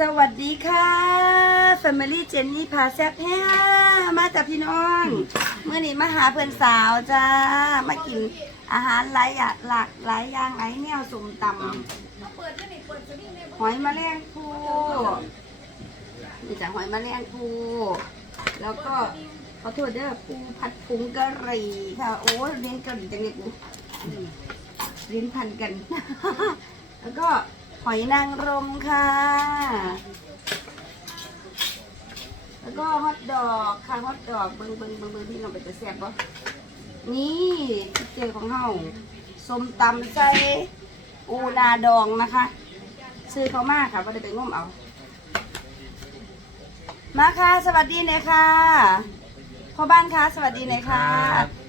สวัสดีค่ะ Family เจนนี่พาแซบแฮ่มาจากพี่น้องเมื่อนี้มาหาเพื่อนสาวจ้า มากินอาหารหลายอย่างหลากหลายอย่างหลายแนวสมตำหอยแมลงภูนี่จ้ะหอยแมลงภูแล้วก็ขอโทษเด้อปูผัดผงกะหรี่ค่ะ โอ้เรียนกะหรี่จังเลยกูอืมเรียนพันกัน แล้วก็ หอยนางรมค่ะ แล้วก็ฮอทดอกค่ะฮอทดอกเบิ้งเบิ้งเบิ้งเบิ้งพี่น้องไปจะแซ่บปะนี่ที่เจอของเฮาส้มตำใส่อูนาดองนะคะ ซื้อเขามากค่ะว่าได้ไปง่มเอา มาค่ะ สวัสดีหน่อยค่ะพ่อบ้านคะสวัสดีหน่อยค่ะ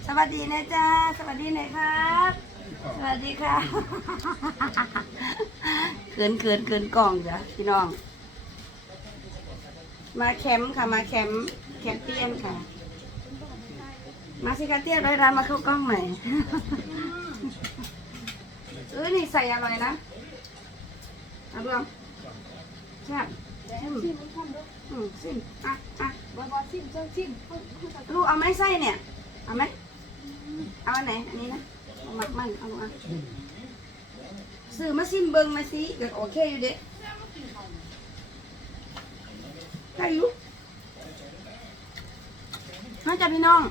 สวัสดีนะจ๊ะสวัสดีหน่อยครับ สวัสดีค่ะเขินเขินเขินกล่องจ้ะพี่น้อง มาแคมป์ค่ะมาแคมป์แคมเปียนค่ะ มาสิคะเตี้ยร้อยร้านมาเข้ากล้องหน่อยเออนี่ใส่อร่อยนะเอาดูเอาแซ่บอืมอืมซิมอะอะบอบอซิมเจ้าซิมเขาเขาจะลูกเอาไหมไส้เนี่ย เอาไหมเอาอันไหน อันนี้นะเอา หมักมันเอาอะซื้อมาซิมเบิงมาสิเดี๋ยวโอเคอยู่เด็กได้อยู่น้องจ้าพี่น้อง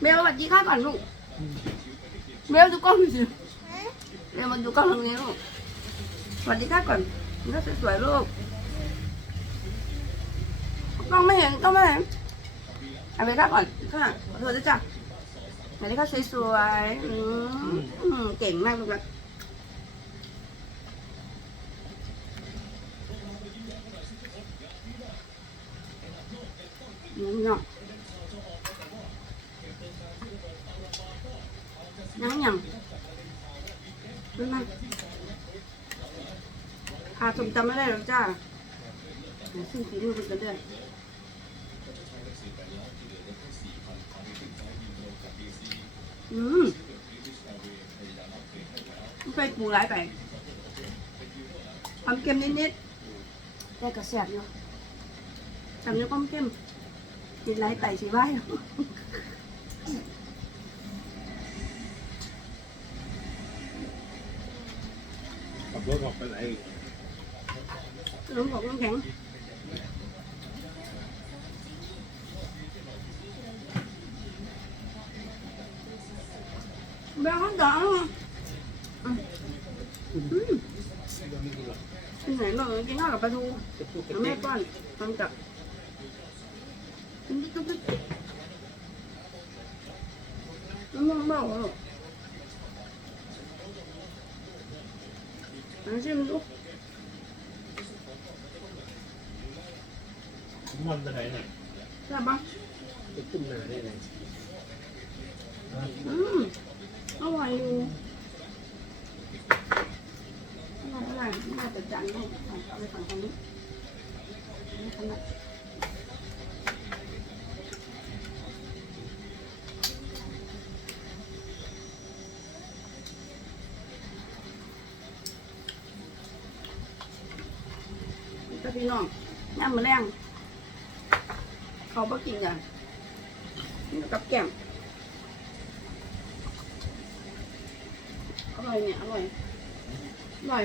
เบลสวัสดีค่ะก่อนลูก เบลดูกล้องหน่อยสิเบลมาดูกล้องตรงนี้ลูกสวัสดีค่ะก่อนน่าสวยๆลูกกล้องไม่เห็นกล้องไม่เห็นเอาไปรับก่อนค่ะขอโทษด้วยจ้ะ อันนี้เขาสวยๆอืมอืมเก่งมากลูกนะนี่เนาะยังยังดูมาหาสมตำไม่ได้หรอกจ้าซึ่งฝีมือเป็นกันเด้อ อืมใส่ปูหลายไปความเค็มนิดๆแต่ก็แซ่บอยู่ทำเนื้อความเค็มกินหลายไปสิว่าอยู่ขับรถออกไปไหนหลงบอกน้ำแข็ง แบงค์ดอกอืมอืมกินไหนบ้างกินข้าวกับปลาทูจะพูดกันแล้วแม่ป้อนทำกับจุ๊บจุ๊บจุ๊บน้ำมันเบาเหรออันชิมดูมันไปไหนน่ะใช่ปะจะขึ้นมาได้ไงอืม อร่อยอยู่อร่อยอร่อยน่าจะจังให้เอาไปฝั่งตรงนี้นี่ขนาดก็พี่น้องน้ำมะแรงเขาบ่กินกันนี่กับแก้ม อร่อยเนี่ย อร่อย อร่อย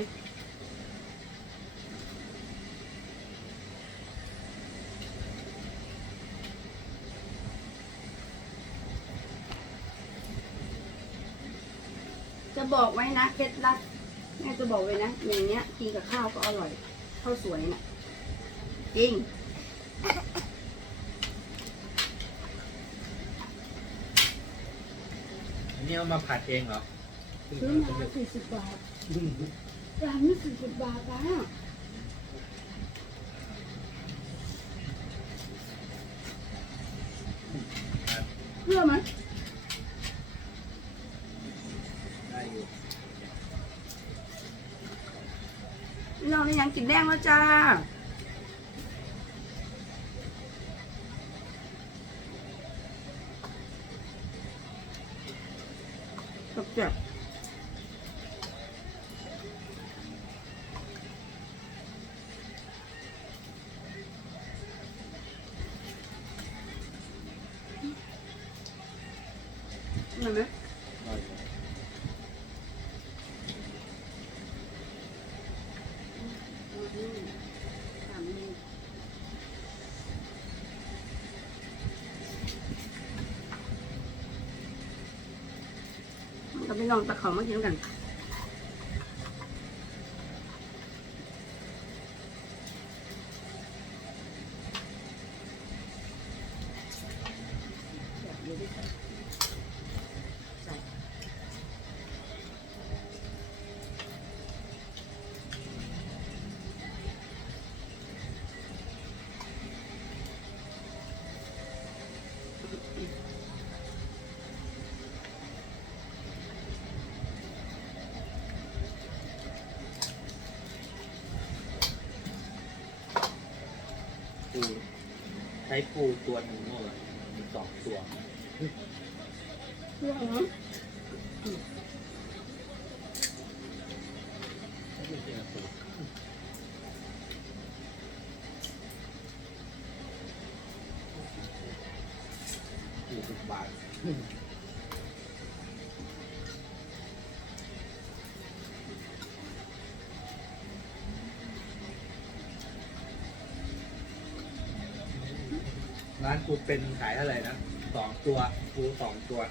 จะบอกไว้นะเคล็ดลับแม่จะบอกไว้นะ อย่างเงี้ยกินกับข้าวก็อร่อย ข้าวสวยนะจริงอันนี้เอามาผัดเองเหรอ ซื้อมาสี่สิบบาทร้านนี้สี่สิบบาทนะ น้องตะเขามากินกัน ช้ปูตัวหนึ่งหมดสองตัว หรอ ร้านปูเป็นขายเท่าไหร่นะสองตัวปูสองตัว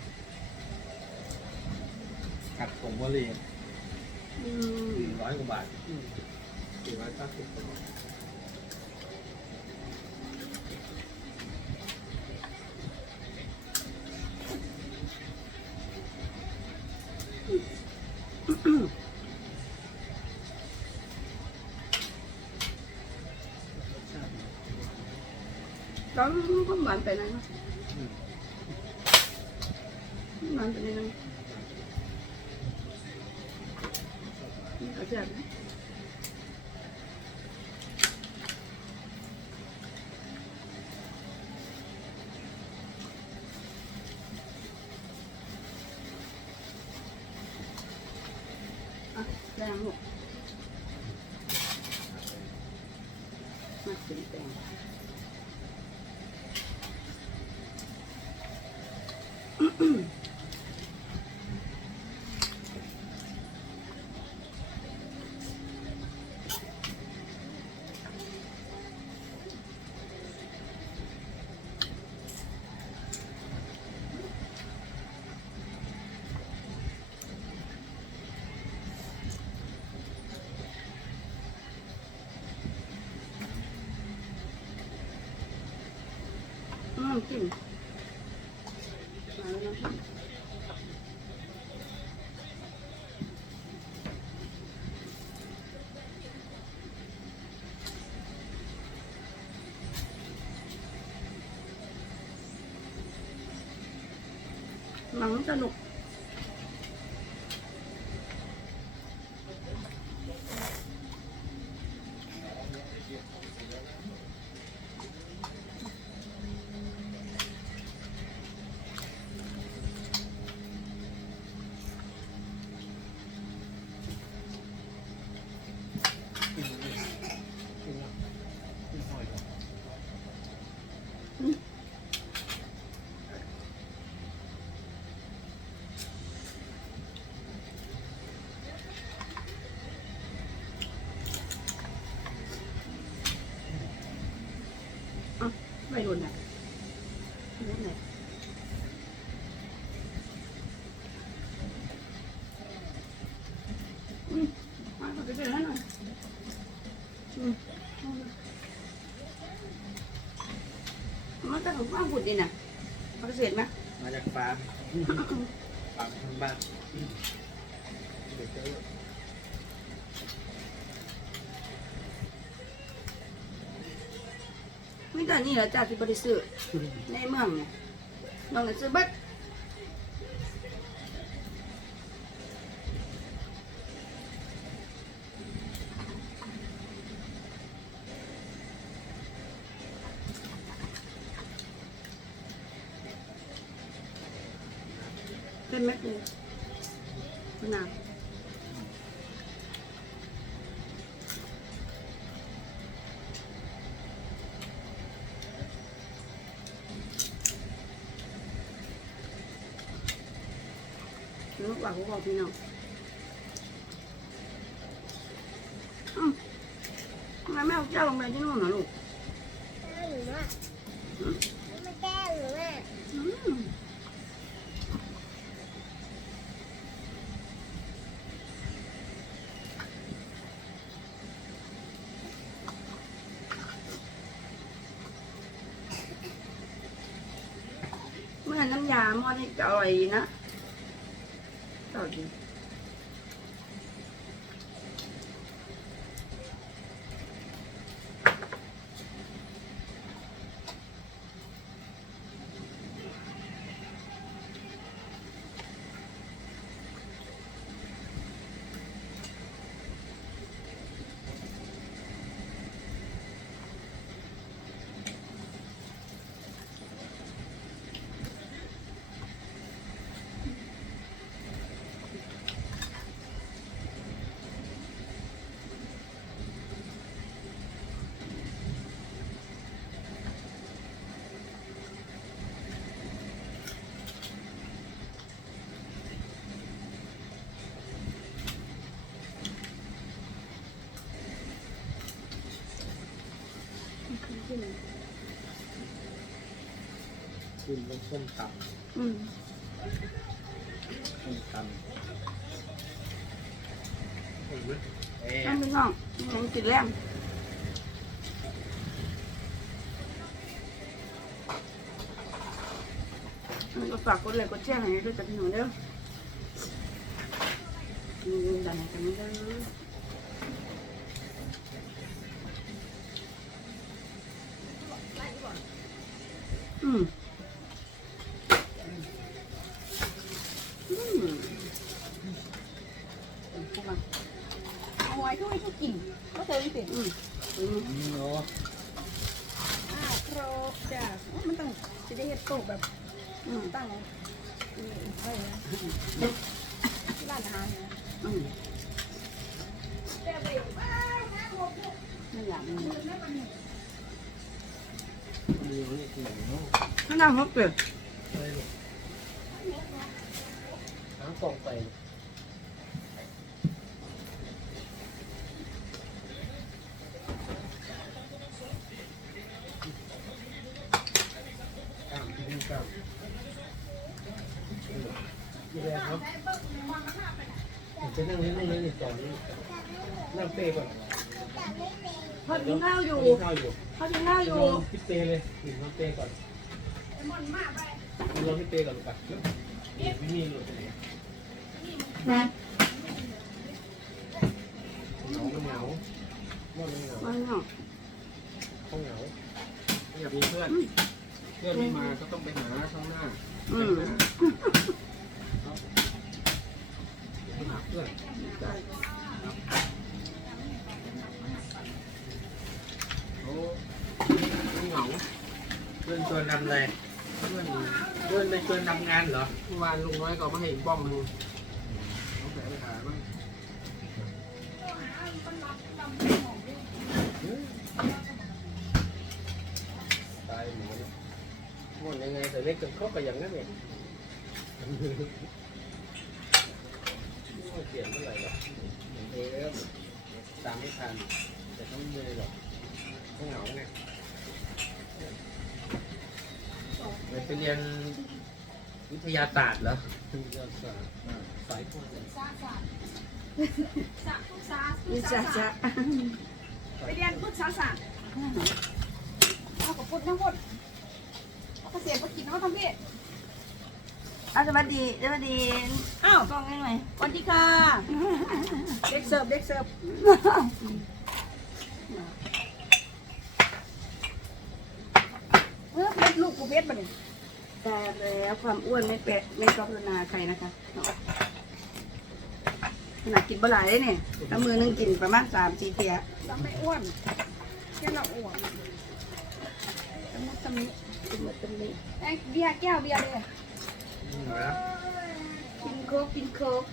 กัดผงมะเรีสี่ร้อยกว่าบาทสี่ร้อยเก้าสิบกว่าบาทอืม หวานไปนิดนึงนี่ก็แซ่บนะอะแรงห ม ดมา ไม่รุนอะไม่รุนไหนอืมมาเอาไปเจอแล้วหน่อยอืมมันจะถูกว่างบุดดีน่ะเอาไปเสร็จไหมมาจากฟาร์มฟาร์มทางบ้านเด็กเยอะีแต่นี่แหละจ้าที่บริสุทธิ์ในเมืองเนี่ยลองไปซื้อบัดเป็นเม็ดเลยขนาด หูบอกพี่น้องทำไมแม่เจ้าลงไปที่นู่นนะลูกแก้หรือว่ไม่แก้หรือว่เมื่อน้ำยาหม้อนี่อร่อยนะ อ กินเป็นส้มตอืมำส้มตำเห็นไหมเอ๊ะน้ำพี่น้องยังกินแรงมันก็ฝากกดไลค์กดแชร์ให้ด้วยจ้ะพี่น้องเด้อมีเงินดันให้กันไม่ได้เลยอืมอืมพวกมัน เอาไว้ทุกไว้ทุกกินก็เจออีกสิ อืมอืม อืมเนาะ อ่าครบจ้ะมันต้อง จะได้เห็ดโตแบบอืมตั้งนี่อะไรนะที่ร้านอาหารนะอืมไม่อยากมีมีนี่คือเนาะข้างหน้าเขาเปลี่ยนอะไรเนี่ยทั้งกล่องไป นี่กล้ามนี่แหละครับผมจะนั่งเล่นนั่งเล่นในจอนี้นั่งเป้ก่อนพอกินข้าวอยู่กินข้าวอยู่พอกินข้าวอยู่พี่เป้เลยกินน้องเป้ก่อนลองพี่เป้ก่อนลูกป่ะเดี๋ยวพี่มีอยู่ตรงไหนะเหงาเหงาเหงาเนาะเขาเหงาอยากมีเพื่อน พื่อนไม่มาก็ต้องไปหาข้างหน้าอืม ไปหาเพื่อนเขาเหงาเพื่อนชวนทำอะไรเพื่อนเพื่อนไปชวนทำงานเหรอเมื่อวานลุงน้อยก็มาให้บ้องมึง มันยังไงแต่เล็กจนเขาก็อย่างนั้นเองไม่เปลี่ยนเท่าไหร่หรอกเออตามไม่ทันแต่ต้องเมยหรอกเขาเหงาไงไปเรียนวิทยาศาสตร์เหรอวิทยาศาสตร์สายพวกเนี่ยนี่จ้าจ้าไปเรียนพุทธศาสนาเอากับพุทธทั้งหมด เอาเกษตรมากินเขาทำพี่อาสวัสดีสวัสดีอ้าวกล้องให้หน่อยสวัสดีค่ะ เด็กเสิร์ฟเด็กเสิร์ฟเออเพชรลูกกูเพชรมาเนี่ยแต่แล้วความอ้วนไม่เปะไม่กรนาใครนะคะขนาดกินบะหลายเลยเนี่ยถ้ามือนึงกินประมาณสามสี่เทียเราไม่อ้วนแค่เราอ้วนตำมุตำมิ กินหมดตรงนี้ไอ้เบียร์แก้วเบียร์เลยกินโค้กกินโค้ก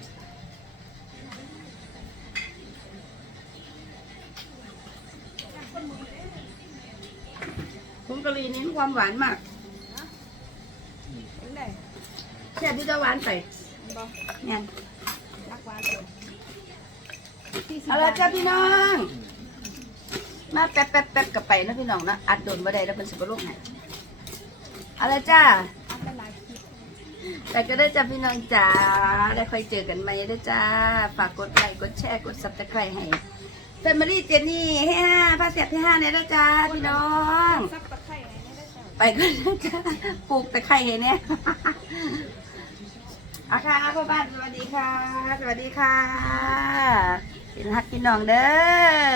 ผงกะหรี่นี้ความหวานมากเป็นไงแค่ที่จะหวานใส่เนี่ยรักหวานเลยเอาละจ้าพี่น้อง มาแป๊บแป๊บแป๊บกลับไปนะพี่น้องนะอัดโดนบ่ได้แล้วเป็นสิบโลกไง อาละจ้าอันเป็นหลายคลิปแต่ก็ได้จ้าพี่น้องจ๋าได้ค่อยเจอกันใหมได้จ้า ฝากกดไลค์กดแชร์กดซับสไครต์ให้แฟมิลี่เจนนี่ให้ห้าพาเสียบให้ห้าเนี่ยนะจ้าพี่น้องซับตะไคร้ให้ได้จ้ะไปก็จะปลูกต่ไข่เนี่ยอาค่ะพ่อบ้านสวัสดีค่ะ สวัสดีค่ะกินฮักกินน้องเด้อ